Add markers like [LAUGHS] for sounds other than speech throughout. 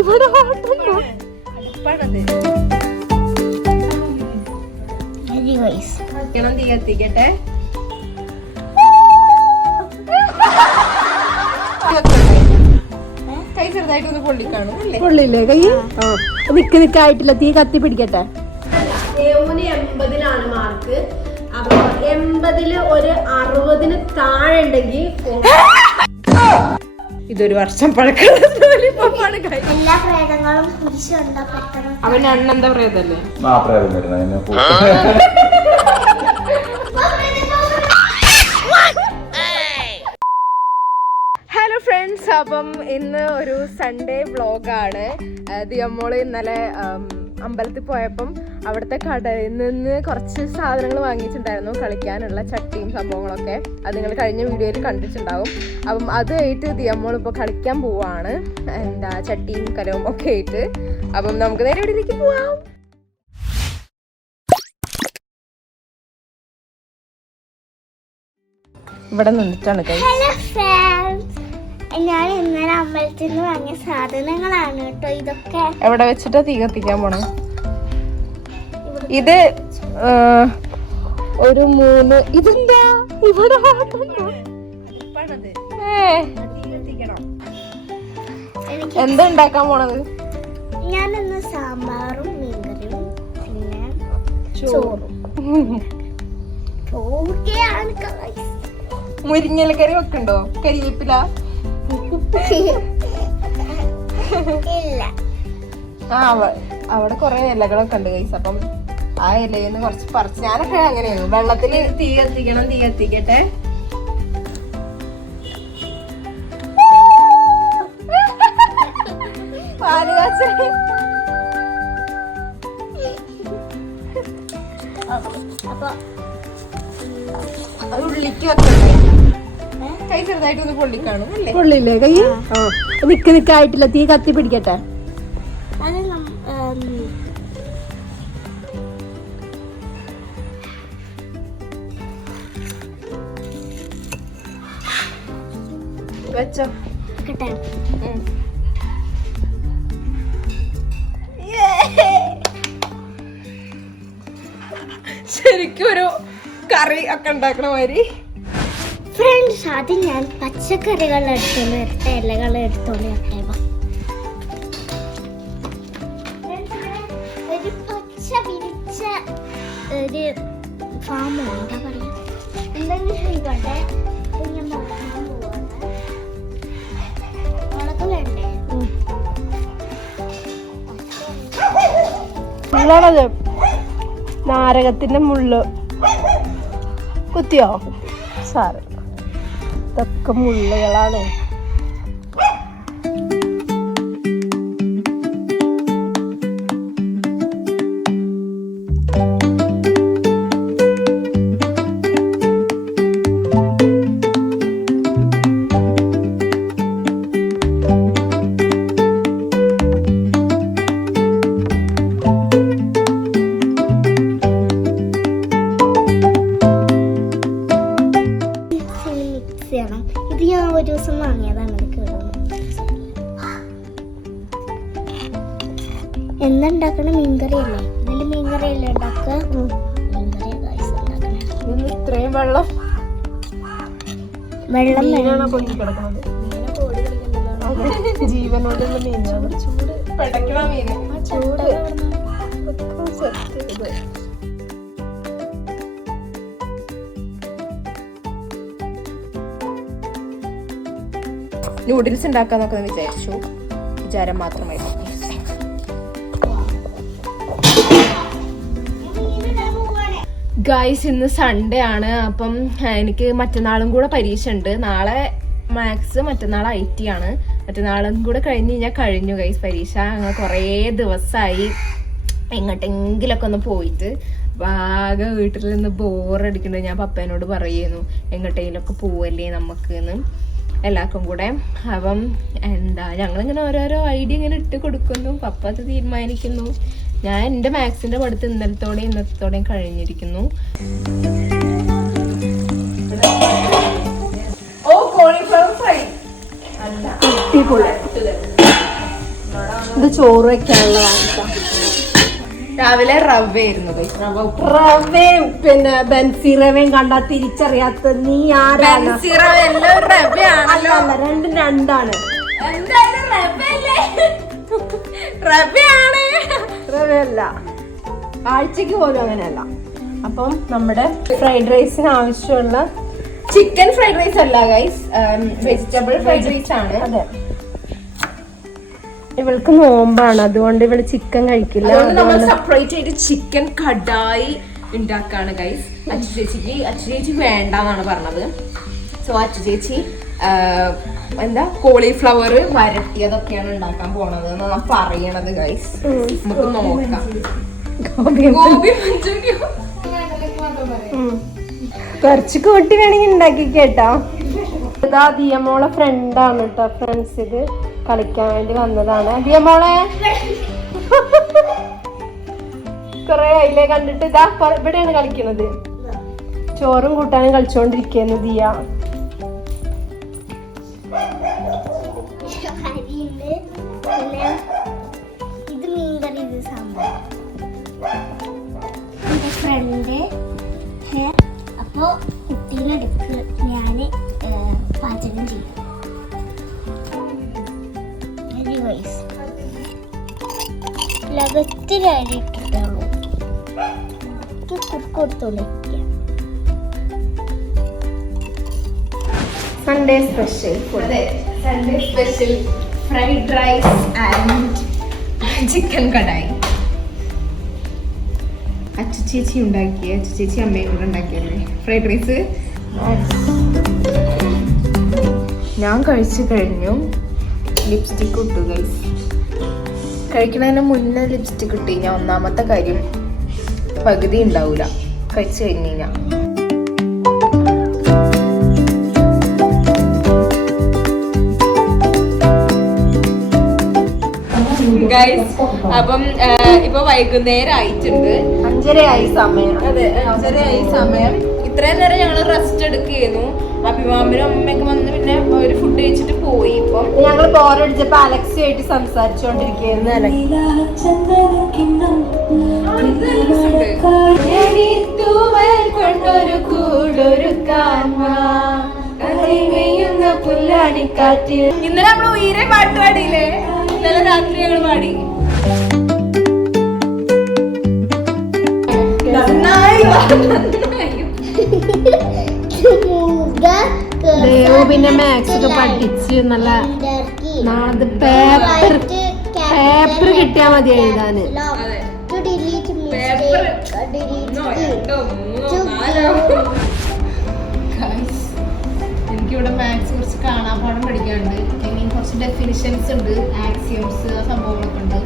ഇവിടെ തീ കത്തിക്കട്ടെ കൈ ചെറുതായിട്ടൊന്ന് പൊള്ളിക്കാണും അല്ലേ? പൊള്ളില്ലേ കൈ? ആ. നിക്ക് നിക്കായിട്ടില്ല തീ കത്തി പിടിക്കട്ടെ. എൺപതിലാണ് മാർക്ക്. അപ്പൊ എൺപതിൽ ഒരു അറുപതിന് താഴെ ഉണ്ടെങ്കിൽ ഇതൊരു വർഷം പഴക്കമുള്ള ലോലിപോപ്പാണ് കൈ എല്ലാ പ്രേതങ്ങളും അവൻ അണ്ണെന്താ പ്രേതല്ലേ? ആ പ്രേതം ഹലോ ഫ്രണ്ട്സ് അപ്പം ഇന്ന് ഒരു സൺഡേ വ്ളോഗാണ് ദിയമ്മോൾ ഇന്നലെ അമ്പലത്തിൽ പോയപ്പം അവിടുത്തെ കടയിൽ നിന്ന് കുറച്ച് സാധനങ്ങൾ വാങ്ങിയിട്ടുണ്ടായിരുന്നു കളിക്കാനുള്ള ചട്ടിയും സംഭവങ്ങളൊക്കെ. അത് നിങ്ങൾ കഴിഞ്ഞ വീഡിയോയിൽ കണ്ടിട്ടുണ്ടാവും. അപ്പം അത് ആയിട്ട് ദിയമ്മോൾ ഇപ്പോൾ കളിക്കാൻ പോവാണ്. എന്താ ചട്ടിയും കലവും ഒക്കെ ആയിട്ട്. അപ്പം നമുക്ക് നേരെ ഇവിടേക്ക് പോവാം. ഇവിടെ നിന്നിട്ടാണ് ഞാൻ ഇന്നലെ അമ്പലത്തിൽ നിന്ന് വാങ്ങിയ സാധനങ്ങളാണ് കേട്ടോ ഇതൊക്കെ. എവിടെ വെച്ചിട്ടാ തീ കത്തിക്കാൻ പോണേ? ഇത് ഒരു മൂന്ന് ഇതെന്താ? ഇവിടെ എന്താ ഉണ്ടാക്കാൻ പോണത്? ഞാൻ ഇന്ന് സാമ്പാറും മീൻകറിയും പിന്നെ ചോറും. പോവുകയാണ് guys. മുരിങ്ങല കറി വെക്കണ്ടോ? കരിവേപ്പില ആ അവിടെ കൊറേ ഇലകളൊക്കെ ഉണ്ട് കൈസ് അപ്പം ആ ഇലയിൽ കുറച്ച് പറിച്ച് ഞാനൊക്കെ അങ്ങനെയാണ് വെള്ളത്തിൽ തീ കത്തിക്കണം തീ കത്തിക്കട്ടെ. പാൽ കാച്ചൽ അപ്പൊ അത് ഉള്ളിക്ക് വെക്കണ്ടേ? കൈ ചെറുതായിട്ടൊന്ന് പൊള്ളിക്കാണും അല്ലേ? പൊള്ളില്ലേ കൈ? നിക്ക് നിക്കായിട്ടില്ല. തീ കത്തി പിടിക്കട്ടെ. വെച്ചോ. ശരിക്കും ഒരു കറി ഒക്കെ ഉണ്ടാക്കണ മാതിരി. ഫ്രണ്ട്സ് അത് ഞാൻ പച്ചക്കറികൾ എടുത്തോണ്ട് വരട്ടെ ഇലകൾ എടുത്തോണ്ട് വരട്ടെ ഒരു പച്ച വിരിച്ച ഒരു ഫാം എന്താ പറയുക എന്തെങ്കിലും ചെയ്യട്ടെ. മുള്ളാണത് നാരകത്തിന്റെ മുള്ള്. കുത്തിയോ? സാറ് ഇതൊക്കെ മുള്ളുകളാണ്. മീനാണ് കിടക്കുന്നത്? ജീവനോടുള്ള ചൂട്. നൂഡിൽസ് ഉണ്ടാക്കാന്നൊക്കെ വിചാരിച്ചു. വിചാരം മാത്രമായിരുന്നു. ഗൈസ് ഇന്ന് സൺഡേ ആണ്. അപ്പം എനിക്ക് മറ്റന്നാളും കൂടെ പരീക്ഷ ഉണ്ട് നാളെ മാത്സ് മറ്റന്നാൾ ഐ ടി ആണ്. മറ്റന്നാളും കൂടെ കഴിഞ്ഞ് കഴിഞ്ഞാൽ കഴിഞ്ഞു ഗൈസ് പരീക്ഷ. അങ്ങനെ കുറേ ദിവസമായി എങ്ങോട്ടെങ്കിലൊക്കെ ഒന്ന് പോയിട്ട് ആകെ വീട്ടിൽ നിന്ന് ബോറടിക്കുന്നുണ്ട് ഞാൻ പപ്പേനോട് പറയുന്നു എങ്ങോട്ടെങ്കിലൊക്കെ പോവല്ലേ നമുക്ക്? എന്ന്. എല്ലാവർക്കും കൂടെ. അപ്പം എന്താ ഞങ്ങളിങ്ങനെ ഓരോരോ ഐഡിയ ഇങ്ങനെ ഇട്ട് കൊടുക്കുന്നു. പപ്പ അത് തീരുമാനിക്കുന്നു. ഞാൻ എന്റെ മാത്സിന്റെ പഠിത്തം ഇന്നലത്തോടെയും ഇന്നലത്തോടെയും കഴിഞ്ഞിരിക്കുന്നു. ഓ കോളിഫ്ലവർ ഫ്രൈ അല്ല ഇത് ചോറ് വയ്ക്കാനുള്ള വാങ്ങിക്കാം രാവിലെ റവ ആയിരുന്നു. റവ പിന്നെ ബൻസി റവയും കണ്ടാ തിരിച്ചറിയാത്ത നീ ആരാണ്? ബൻസി റവ എല്ലാം ഒരു റവയാണല്ലോ അല്ല രണ്ടും രണ്ടാണ്. എന്തായാലും റവയല്ലേ റവയാണ് റവയല്ല ആഴ്ചക്ക് പോലും അങ്ങനെയല്ല. അപ്പം നമ്മുടെ ഫ്രൈഡ് റൈസിന് ആവശ്യമുള്ള ചിക്കൻ ഫ്രൈഡ് റൈസ് അല്ല ഗൈസ്. Vegetable fried rice. ആണ്. അതെ. ഇവൾക്ക് നോമ്പാണ്. അതുകൊണ്ട് ഇവൾ ചിക്കൻ കഴിക്കില്ല. നമ്മൾ സെപ്പറേറ്റ് ആയിട്ട് ചിക്കൻ കടായി ഉണ്ടാക്കാണ് ഗൈസ് അച്ചു ചേച്ചിക്ക് അച്ചു ചേച്ചി വേണ്ടെന്നാണ് പറഞ്ഞത്. സോ അച്ചു ചേച്ചി എന്താ കോളിഫ്ലവർ വരട്ടിയതൊക്കെയാണ് ഉണ്ടാക്കാൻ പോണത് എന്നാണ് പറയണത് ഗൈസ് നമുക്ക് നോക്കാം. കുറച്ച് കൂട്ടി വേണമെങ്കിൽ ഉണ്ടാക്കി കേട്ടോ. ഇതാ ദിയമോളെ ഫ്രണ്ടാണ് കേട്ടോ ഫ്രണ്ട്സ് ഇത്. കളിക്കാൻ വേണ്ടി വന്നതാണ്. ദിയമോളെ കൊറേ അതിലെ കണ്ടിട്ട്? ഇതാ ഇവിടെയാണ് കളിക്കുന്നത്. ചോറും കൂട്ടാനും കളിച്ചോണ്ടിരിക്കുന്നു ദിയ. അരിയുണ്ട് കുട്ടീനെടുക്ക ഇത് ഇത് കുട്ടീനെ അരി ഇട്ടിട്ടുള്ളൂ കൊടുത്തോളൂ സൺഡേ സ്പെഷ്യൽ അതെ Sunday special fried rice and chicken kadai. Achu ചേച്ചി ഉണ്ടാക്കിയ അച്ചു ചേച്ചി അമ്മയും കൂടെ ഉണ്ടാക്കിയല്ലേ? ഫ്രൈഡ് റൈസ് ഞാൻ കഴിച്ചു കഴിഞ്ഞു. ലിപ്സ്റ്റിക് ഇട്ടു ഗൈസ് കഴിക്കുന്നതിന് മുന്നേ ലിപ്സ്റ്റിക് ഇട്ട് കഴിഞ്ഞാൽ ഒന്നാമത്തെ കാര്യം പകുതി ഉണ്ടാവില്ല കഴിച്ച് കഴിഞ്ഞ് കഴിഞ്ഞാൽ ഗൈസ് അപ്പം ഇപ്പൊ വൈകുന്നേരം ആയിട്ടുണ്ട്. അഞ്ചര ആയി സമയം. അതെ അഞ്ചര ആയി സമയം. റെസ്റ്റ് എടുക്കുകയായിരുന്നു. അഭിമാമിനും അമ്മയൊക്കെ വന്ന് പിന്നെ ഒരു ഫുഡ് കഴിച്ചിട്ട് പോയി ഇപ്പം. ഞങ്ങൾ ബോറടിച്ചപ്പോ അലക്സിയായിട്ട് സംസാരിച്ചുകൊണ്ടിരിക്കുന്നു കൊണ്ടൊരു ഇന്നലെ നമ്മൾ ഉയരെ പാട്ട് പാടിയില്ലേ? ഇന്നലെ രാത്രി ഞങ്ങൾ പാടി. നന്നായി പിന്നെ മാത്സ് ഒക്കെ പഠിച്ച് നല്ല പേപ്പർ പേപ്പർ കിട്ടിയാ മതി എഴുതാന്. എനിക്കിവിടെ മാത്സ് കുറച്ച് കാണാപാഠം പഠിക്കാനുണ്ട്. ഐ മീൻ കുറച്ച് ഡെഫിനിഷൻസ് ഉണ്ട് ആക്സിയംസ് ആ സംഭവങ്ങളൊക്കെ ഉണ്ട്.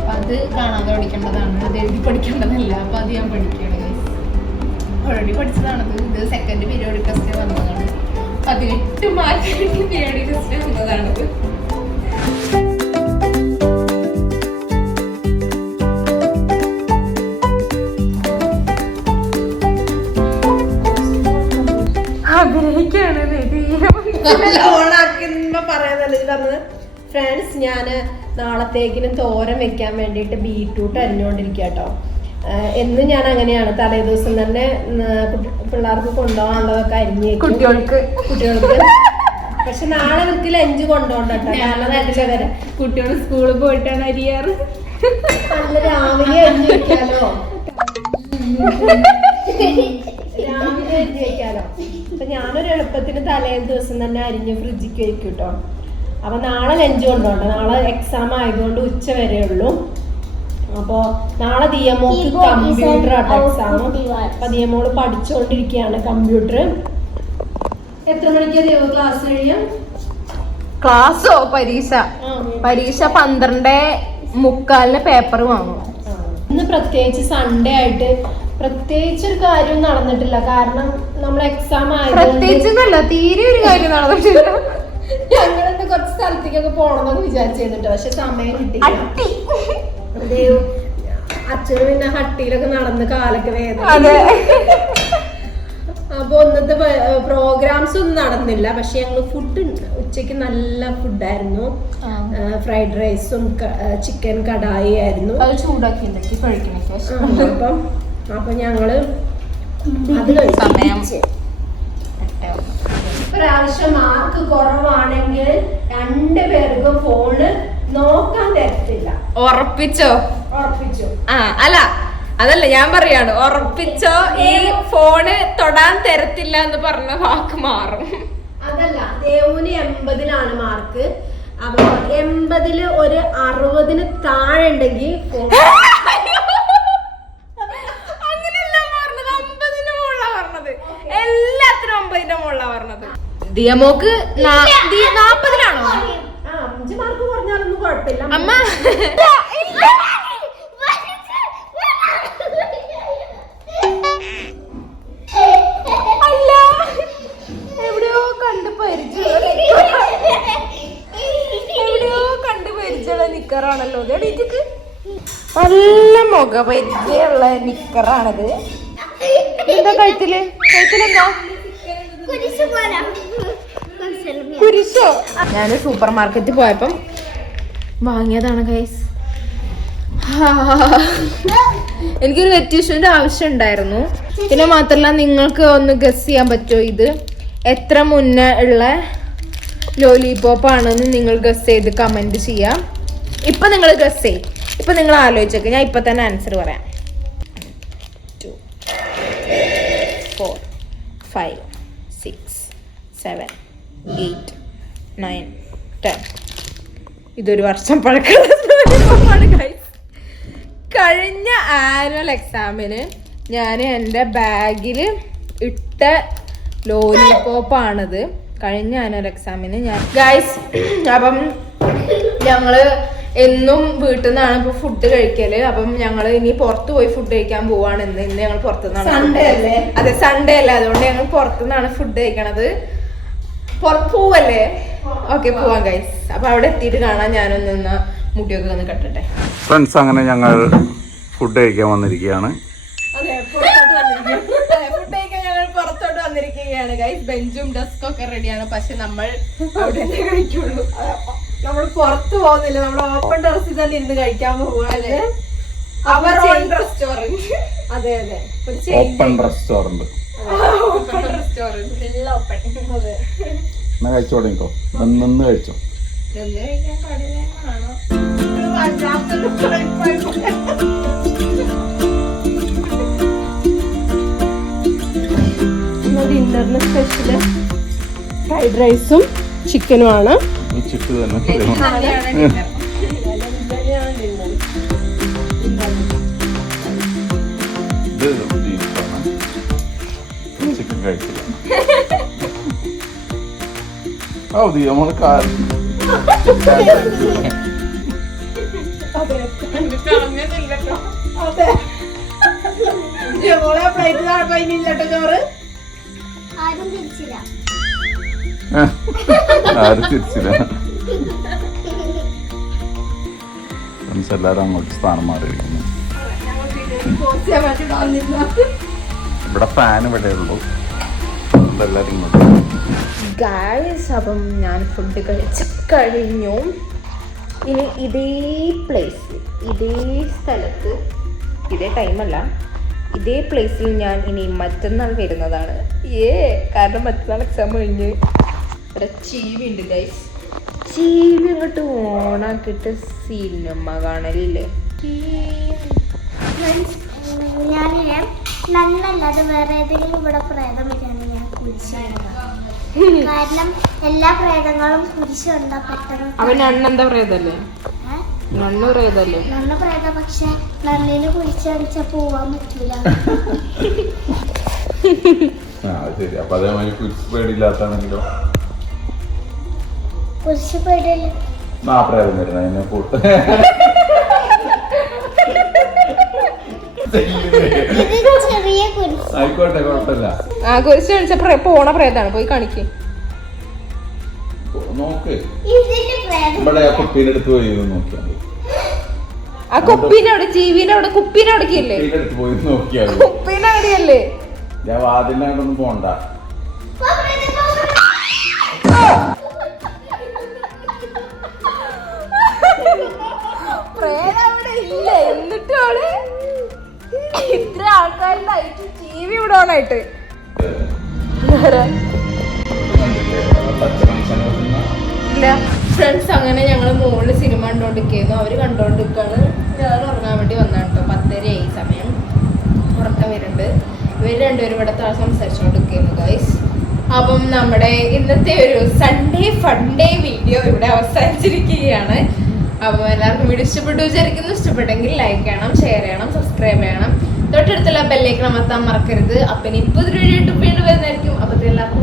അപ്പൊ അത് കാണാതെ പഠിക്കേണ്ടതാണ് അത് എഴുതി പഠിക്കേണ്ടതല്ല. അപ്പൊ അത് ഞാൻ പഠിക്കുകയാണ് ഓൾറെഡി പഠിച്ചതാണത്. ഇത് സെക്കൻഡ് പീരിയോഡിക് ടെസ്റ്റ് വന്നതാണ്. പതിനെട്ട് മാർക്ക് പീരിയോഡിക് ടെസ്റ്റ് വന്നതാണത് ഫ്രണ്ട്സ് ഞാൻ നാളത്തേക്കിനും തോരം വെക്കാൻ വേണ്ടിയിട്ട് ബീട്രൂട്ട് അരിഞ്ഞുകൊണ്ടിരിക്കുക കേട്ടോ എന്നും ഞാൻ അങ്ങനെയാണ്. തലേ ദിവസം തന്നെ പിള്ളേർക്ക് കൊണ്ടുപോകാനുള്ളതൊക്കെ അരിഞ്ഞ് കുട്ടികൾക്ക്. കുട്ടികൾക്ക്. പക്ഷെ നാളെ ഇവർക്ക് ലഞ്ച് കൊണ്ടുപോകണ്ട വരെ കുട്ടികൾ സ്കൂളിൽ പോയിട്ടാണ് അരിയാറ്. നല്ല രാവിലെ അരിഞ്ഞ് വെക്കാലോ. രാവിലെ അരിഞ്ഞ് വെക്കാലോ. അപ്പൊ ഞാനൊരു എളുപ്പത്തിന് തലേ ദിവസം തന്നെ അരിഞ്ഞ് ഫ്രിഡ്ജിക്ക് വെക്കും കേട്ടോ. അപ്പൊ നാളെ ലഞ്ച് കൊണ്ടുപോകണ്ട. നാളെ എക്സാം ആയതുകൊണ്ട് ഉച്ച വരെ ഉള്ളൂ അപ്പോ നാളെ ദിയമോക്ക് കമ്പ്യൂട്ടർ എക്സാം അപ്പൊ ദിയമോൾ പഠിച്ചുകൊണ്ടിരിക്കുകയാണ് കമ്പ്യൂട്ടർ എത്ര മണിക്കാ ദൈവ ക്ലാസ് കഴിയും? ക്ലാസ്സോ പരീക്ഷ. പരീക്ഷ പന്ത്രണ്ട് മുക്കാലിന് പേപ്പർ വാങ്ങും. ഇന്ന് പ്രത്യേകിച്ച് സൺഡേ ആയിട്ട് പ്രത്യേകിച്ച് ഒരു കാര്യം നടന്നിട്ടില്ല. കാരണം നമ്മൾ എക്സാം ആയത് പ്രത്യേകിച്ചൊന്നല്ല തീരെ ഒരു കാര്യം നടന്നിട്ടില്ല. ഞങ്ങളെന്നെ കുറച്ച് സ്ഥലത്തേക്കൊക്കെ പോകണമെന്ന് വിചാരിച്ചിരുന്നിട്ട് പക്ഷെ സമയം കിട്ടി അച്ഛന് പിന്നെ ഹട്ടിയിലൊക്കെ നടന്ന് കാലൊക്കെ വേദന അതെ. അപ്പൊ ഒന്നത്തെ പ്രോഗ്രാംസ് ഒന്നും നടന്നില്ല. പക്ഷെ ഞങ്ങൾ ഫുഡ് ഉച്ചയ്ക്ക് നല്ല ഫുഡായിരുന്നു ഫ്രൈഡ് റൈസും ചിക്കൻ കടായി ആയിരുന്നു. അപ്പം അപ്പൊ ഞങ്ങൾ അത് കഴിച്ചു. സമയം. ഇപ്രാവശ്യം മാർക്ക് കുറവാണെങ്കിൽ രണ്ട് പേർക്കും ഫോണ് നോക്കാൻ തരത്തില്ല. ഉറപ്പിച്ചോ? ഉറപ്പിച്ചു. ആ അല്ല അതല്ല ഞാൻ പറയാണ് ഉറപ്പിച്ചോ? ഈ ഫോണ് തൊടാൻ തരത്തില്ല എന്ന് പറഞ്ഞ വാക്ക് മാറും. അതല്ല ദേവുന് എൺപതിനാണ് മാർക്ക്. അപ്പൊ എൺപതിൽ ഒരു അറുപതിന് താഴെ ഉണ്ടെങ്കിൽ പറഞ്ഞത് എല്ലാത്തിനും അമ്പതിന്റെ മുകളിലാ പറഞ്ഞത്. ദിയമോക്ക് നാപ്പതിലാണോ ആ അഞ്ച് മാർക്ക് കുറഞ്ഞാലൊന്നും കുഴപ്പമില്ല അമ്മ. അല്ല. എവിടെയോ കണ്ട് പരിചയം. എവിടെയോ കണ്ട് പരിചയമുള്ള നിക്കറാണല്ലോ. നല്ല മുഖ പരിചയുള്ള നിക്കറാണത്. എന്താ കഴുത്തിൽ? കഴുത്തിലെന്താ? കുരിശോ ഞാൻ സൂപ്പർ മാർക്കറ്റിൽ പോയപ്പം വാങ്ങിയതാണ് ഗൈസ് എനിക്കൊരു വെറ്റ്യൂഷന്റെ ആവശ്യം ഉണ്ടായിരുന്നു പിന്നെ മാത്രമല്ല നിങ്ങൾക്ക് ഒന്ന് ഗസ് ചെയ്യാൻ പറ്റുമോ? ഇത് എത്ര മുന്നേ ഉള്ള ലോലിപോപ്പ് ആണെന്ന് നിങ്ങൾ ഗസ് ചെയ്ത് കമന്റ് ചെയ്യാം. ഇപ്പം നിങ്ങൾ ഗസ് ചെയ്യും. ഇപ്പം നിങ്ങൾ ആലോചിച്ചേക്ക്. ഞാൻ ഇപ്പം തന്നെ ആൻസർ പറയാം. Two four five six seven eight nine ten ഇതൊരു വർഷം പഴക്കമാണ്. കഴിഞ്ഞ ആനുവൽ എക്സാമിന് ഞാൻ എന്റെ ബാഗിൽ ഇട്ട ലോലിപോപ്പാണിത് കഴിഞ്ഞ ആനുവൽ എക്സാമിന് ഞാൻ ഗൈസ് അപ്പം ഞങ്ങൾ എന്നും വീട്ടിൽ നിന്നാണ് ഇപ്പൊ ഫുഡ് കഴിക്കൽ. അപ്പം ഞങ്ങൾ ഇനി പുറത്ത് പോയി ഫുഡ് കഴിക്കാൻ പോവാണ് ഇന്ന്. ഇന്ന് ഞങ്ങൾ പുറത്തുനിന്നാണ്? അതെ സൺഡേ അല്ലേ. അതുകൊണ്ട് ഞങ്ങൾ പുറത്തുനിന്നാണ് ഫുഡ് കഴിക്കണത്. പുറത്ത് പോവല്ലേ? ഓക്കെ പോവാം ഗൈസ് അപ്പൊ അവിടെ എത്തിയിട്ട് കാണാൻ ഞാനൊന്ന് ഒന്ന് മുടിയൊക്കെ ഒന്ന് കെട്ടട്ടെ. ഫ്രണ്ട്സ് അങ്ങനെ ഞങ്ങൾ ഫുഡ് കഴിക്കാൻ വന്നിരിക്കുകയാണ്. വന്നിരിക്കുകയാണ്. ഗൈസ് ബെഞ്ചും ഡെസ്കും ഒക്കെ റെഡിയാണ് പക്ഷെ നമ്മൾ അവിടെ തന്നെ കഴിക്കുള്ളൂ. നമ്മൾ പുറത്തു പോകുന്നില്ല. നമ്മൾ ഓപ്പൺ ടെറസിൽ തന്നെ ഇരുന്ന് കഴിക്കാൻ പോവാല്ലേ അവർ റെസ്റ്റോറന്റ് അതെ അതെ. ഒരു ഓപ്പൺ റെസ്റ്റോറന്റ് റെസ്റ്റോറന്റ് എല്ലാം ഓപ്പൺ അതെ. എന്നാ കഴിച്ചു തുടങ്ങിക്കോ. നിന്ന് കഴിച്ചോ. ഡിന്നറിന് സ്പെഷ്യൽ ഫ്രൈഡ് റൈസും ചിക്കനുമാണ് ചിട്ട് തന്നെ ഓ ദി നമ്മൾ കാ- പ്ലേറ്റ് താഴ്പതിനില്ലട്ടോ ചോറ് ആരും തിരിച്ചില്ല. ആരും തിരിച്ചില്ല ഫ്രണ്ട്സ് എല്ലാരും അങ്ങോട്ട് സ്ഥാനം മാറിയിരിക്കുന്നു. ഇവിടെ ഫാൻ ഇവിടെ ഉള്ളൂ എല്ലാരും ഇങ്ങോട്ട്. ഗായ്സ് അപ്പം ഞാൻ ഫുഡ് കഴിച്ച് കഴിഞ്ഞു. ഇനി ഇതേ പ്ലേസ് ഇതേ സ്ഥലത്ത് ഇതേ ടൈമല്ല ഇതേ പ്ലേസിൽ ഞാൻ ഇനി മറ്റന്നാൾ വരുന്നതാണ്. ഏ കാരണം മറ്റന്നാൾ എക്സാം കഴിഞ്ഞ് ഇവിടെ ചീവി ഉണ്ട് ഗൈസ് ചീവി അങ്ങോട്ട് ഓണാക്കിയിട്ട് സിനിമ കാണലില്ലേ? ഞാനില്ലേ നന്നല്ലാതെ വേറെ ഏതെങ്കിലും ഇവിടെ പ്രേതം വരികയാണെങ്കിൽ ഞാൻ കുരിശ് കാരണം എല്ലാ പ്രേതങ്ങളും കുരിശ് കണ്ടാ പെട്ടെന്ന്? അവൻ അണ്ണെന്താ പ്രേതല്ലേ? നണ്ണു പ്രേതം പക്ഷെ നന്നിന് കുരിശ് പോവാൻ പറ്റൂല. ആ അത് ശരി. അപ്പൊ അതേമാതിരി കുരിശ് പേടിയില്ലാത്താണെങ്കിലോ കുരിശ് പേടില്ല നാപ്പറായിരം വരുന്നത് എന്നെ കൂട്ട് [LAUGHS] [LAUGHS] ഇത് ചെറിയ കുരിശ് ആയിക്കോട്ടെ കുഴപ്പമില്ല. ആ കുരിശ് കാണിച്ച പോണ പ്രേതാണ് പോയി കാണിക്ക്. നോക്ക്. ഇവിടെ അടുത്ത് പോയി നോക്കിയാൽ ആ കുപ്പീന്റെ അവിടെ ജീവിന്റെ അവിടെ കുപ്പീന്റെ അടുത്ത് പോയി നോക്കിയാൽ കുപ്പീന്റെ അവിടെയല്ലേ? ഞാൻ വാതിലിനകത്തൊന്നും പോണ്ട. പ്രേതം അവിടെ ഇല്ല. എന്നിട്ടും അവൾ ഇത്ര ആൾക്കാരുണ്ടായിട്ട് ടി വി ഇവിടെ ഓണായിട്ട്. ഇല്ല. ഫ്രണ്ട്സ് അങ്ങനെ ഞങ്ങൾ മുകളിൽ സിനിമ കണ്ടോണ്ടിരിക്കുന്നു. അവർ കണ്ടോണ്ടിരിക്കാണ്. ഞാൻ ഉറങ്ങാൻ വേണ്ടി വന്നാണ് കേട്ടോ പത്തരയായി സമയം. ഉറക്കം വരുന്നുണ്ട്. ഇവർ രണ്ടുപേരും ഇവിടെ താഴെ സംസാരിച്ചുകൊണ്ടിരിക്കുന്നു ഗൈസ് അപ്പം നമ്മുടെ ഇന്നത്തെ ഒരു സൺഡേ ഫൺഡേ വീഡിയോ ഇവിടെ അവസാനിച്ചിരിക്കുകയാണ്. അപ്പോൾ എല്ലാവർക്കും വീഡിയോ ഇഷ്ടപ്പെട്ടു വിചാരിക്കുന്നു. ഇഷ്ടപ്പെട്ടെങ്കിൽ ലൈക്ക് ചെയ്യണം ഷെയർ ചെയ്യണം സബ്സ്ക്രൈബ് ചെയ്യണം. തൊട്ടടുത്തുള്ള ബെല്ലേക്ക് അമർത്താൻ മറക്കരുത്. അപ്പം ഇനി പുതിയൊരു വീഡിയോ ഇട്ട് വീണ്ടും വരുന്നതായിരിക്കും. അപ്പൊ എല്ലാവർക്കും